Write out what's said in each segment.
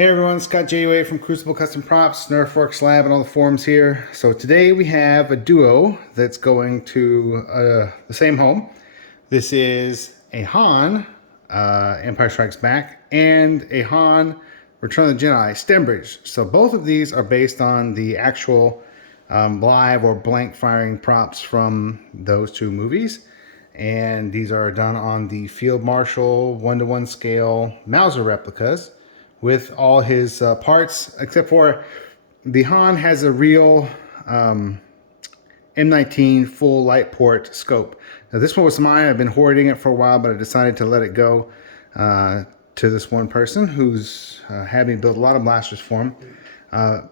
Hey everyone, Scott JUA from Crucible Custom Props, Nerf Works Lab, and all the forums here. So today we have a duo that's going to the same home. This is a Han, Empire Strikes Back, and a Han, Return of the Jedi, Stembridge. So both of these are based on the actual live or blank firing props from those two movies. And these are done on the Field Marshal 1:1 scale Mauser replicas, with all his parts, except for the Han has a real M19 full light port scope. Now this one was mine. I've been hoarding it for a while, but I decided to let it go to this one person who's had me build a lot of blasters for him.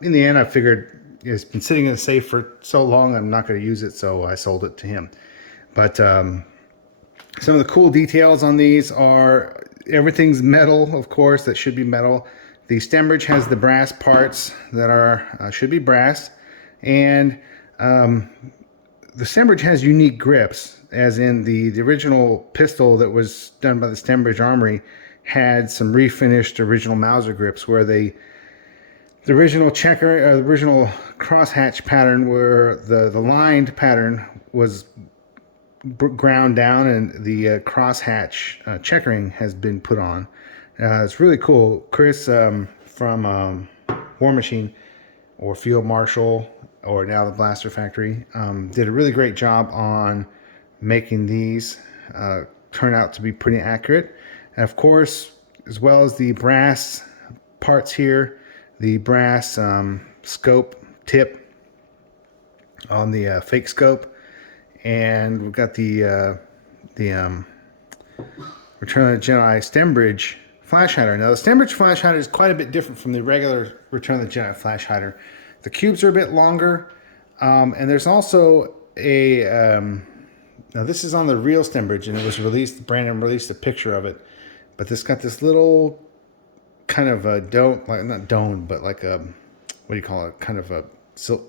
In the end, I figured it's been sitting in a safe for so long, I'm not going to use it, so I sold it to him. But some of the cool details on these are everything's metal, of course, that should be metal. The Stembridge has the brass parts that are should be brass, and the Stembridge has unique grips, as in the original pistol that was done by the Stembridge Armory had some refinished original Mauser grips, where the original checker, the original crosshatch pattern, where the lined pattern was ground down and the crosshatch checkering has been put on. It's really cool. Chris from War Machine or Field Marshal or now the Blaster Factory did a really great job on making these turn out to be pretty accurate. And of course, as well as the brass parts here, the brass scope tip on the fake scope. And we've got the Return of the Jedi Stembridge flash hider. Now the Stembridge flash hider is quite a bit different from the regular Return of the Jedi flash hider. The cubes are a bit longer, and there's also a now this is on the real Stembridge, and it was released. Brandon released a picture of it, but this got this little kind of a dome, like not dome, but like a what do you call it? Kind of a silk,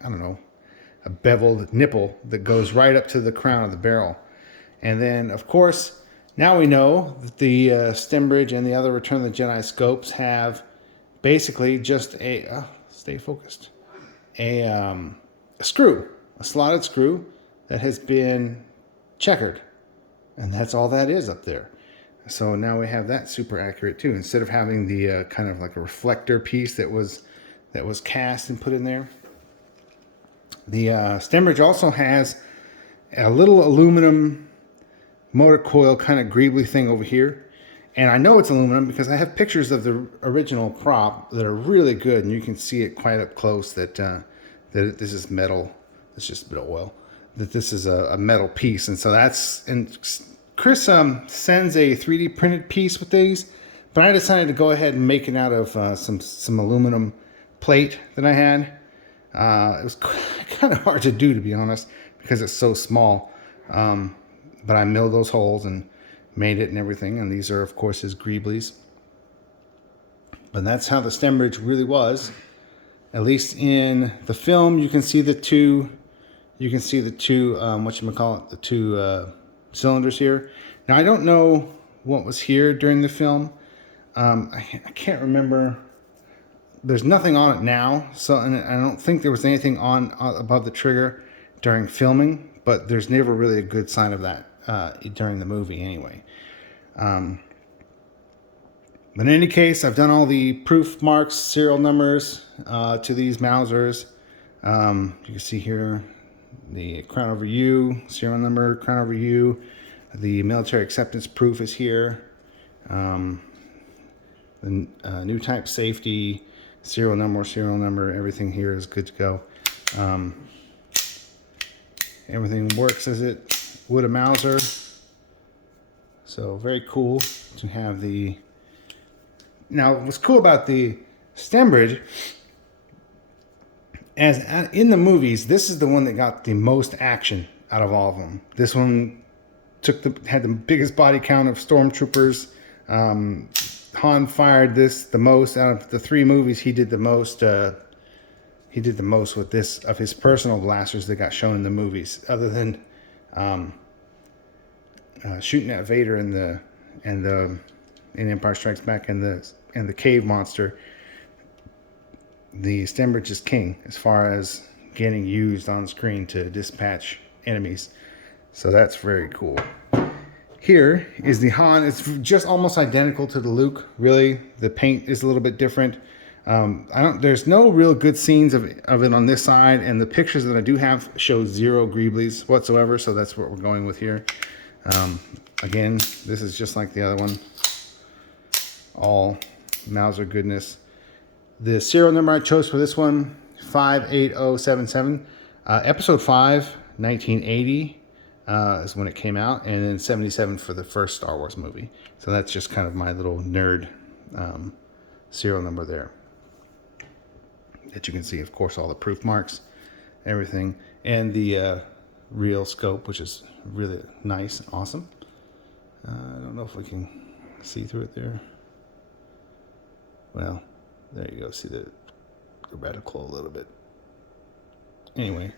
I don't know. A beveled nipple that goes right up to the crown of the barrel. And then, of course, now we know that the Stembridge and the other Return of the Jedi scopes have basically just a, stay focused, a screw, a slotted screw that has been checkered. And that's all that is up there. So now we have that super accurate too, instead of having the kind of like a reflector piece that was cast and put in there. The Stembridge also has a little aluminum motor coil kind of greebly thing over here. And I know it's aluminum because I have pictures of the original prop that are really good. And you can see it quite up close that, that this is metal. It's just a bit of oil. That this is a metal piece. And so that's... And Chris sends a 3D printed piece with these. But I decided to go ahead and make it out of some aluminum plate that I had. It was kind of hard to do, to be honest, because it's so small. But I milled those holes and made it and everything. And these are, of course, his greeblies. But that's how the Stembridge really was. At least in the film, you can see the two. You can see the two. The two cylinders here. Now I don't know what was here during the film. I can't remember. There's nothing on it now, so and I don't think there was anything on above the trigger during filming, but there's never really a good sign of that during the movie anyway. But in any case, I've done all the proof marks, serial numbers to these Mausers. You can see here the Crown Over U, serial number, Crown Over U. The military acceptance proof is here. The new type safety, serial number, everything here is good to go. Everything works as it would a Mauser. So very cool to have the... Now, what's cool about the Stembridge, as in the movies, this is the one that got the most action out of all of them. This one had the biggest body count of stormtroopers. Han fired this the most out of the three movies. He did the most. He did the most with this of his personal blasters that got shown in the movies, other than shooting at Vader and the in Empire Strikes Back and the cave monster, the Stembridge is king as far as getting used on screen to dispatch enemies. So that's very cool. Here is the Han. It's just almost identical to the Luke. Really, the paint is a little bit different. There's no real good scenes of it on this side, and the pictures that I do have show 0 greeblies whatsoever. So that's what we're going with here. Again, this is just like the other one. All Mauser goodness. The serial number I chose for this one, 58077. Episode 5, 1980. Is when it came out, and then 77 for the first Star Wars movie. So that's just kind of my little nerd serial number there. That you can see, of course, all the proof marks, everything, and the real scope, which is really nice and awesome. I don't know if we can see through it there. Well, there you go. See the reticle a little bit. Anyway,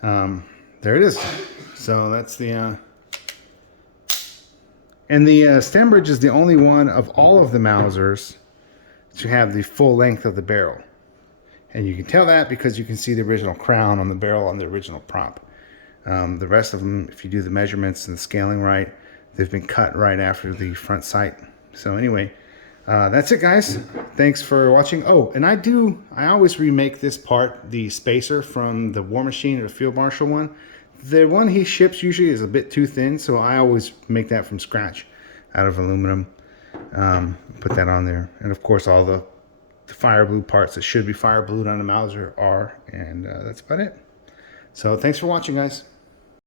there it is. So that's the and the Stembridge is the only one of all of the Mausers to have the full length of the barrel, and you can tell that because you can see the original crown on the barrel on the original prop. The rest of them, if you do the measurements and the scaling right, they've been cut right after the front sight. So anyway, that's it, guys. Thanks for watching. Oh, and I always remake this part, the spacer from the War Machine or the Field Marshal one. The one he ships usually is a bit too thin, so I always make that from scratch out of aluminum. Put that on there. And of course, all the fire blue parts that should be fire blued on a Mauser are, and that's about it. So thanks for watching, guys.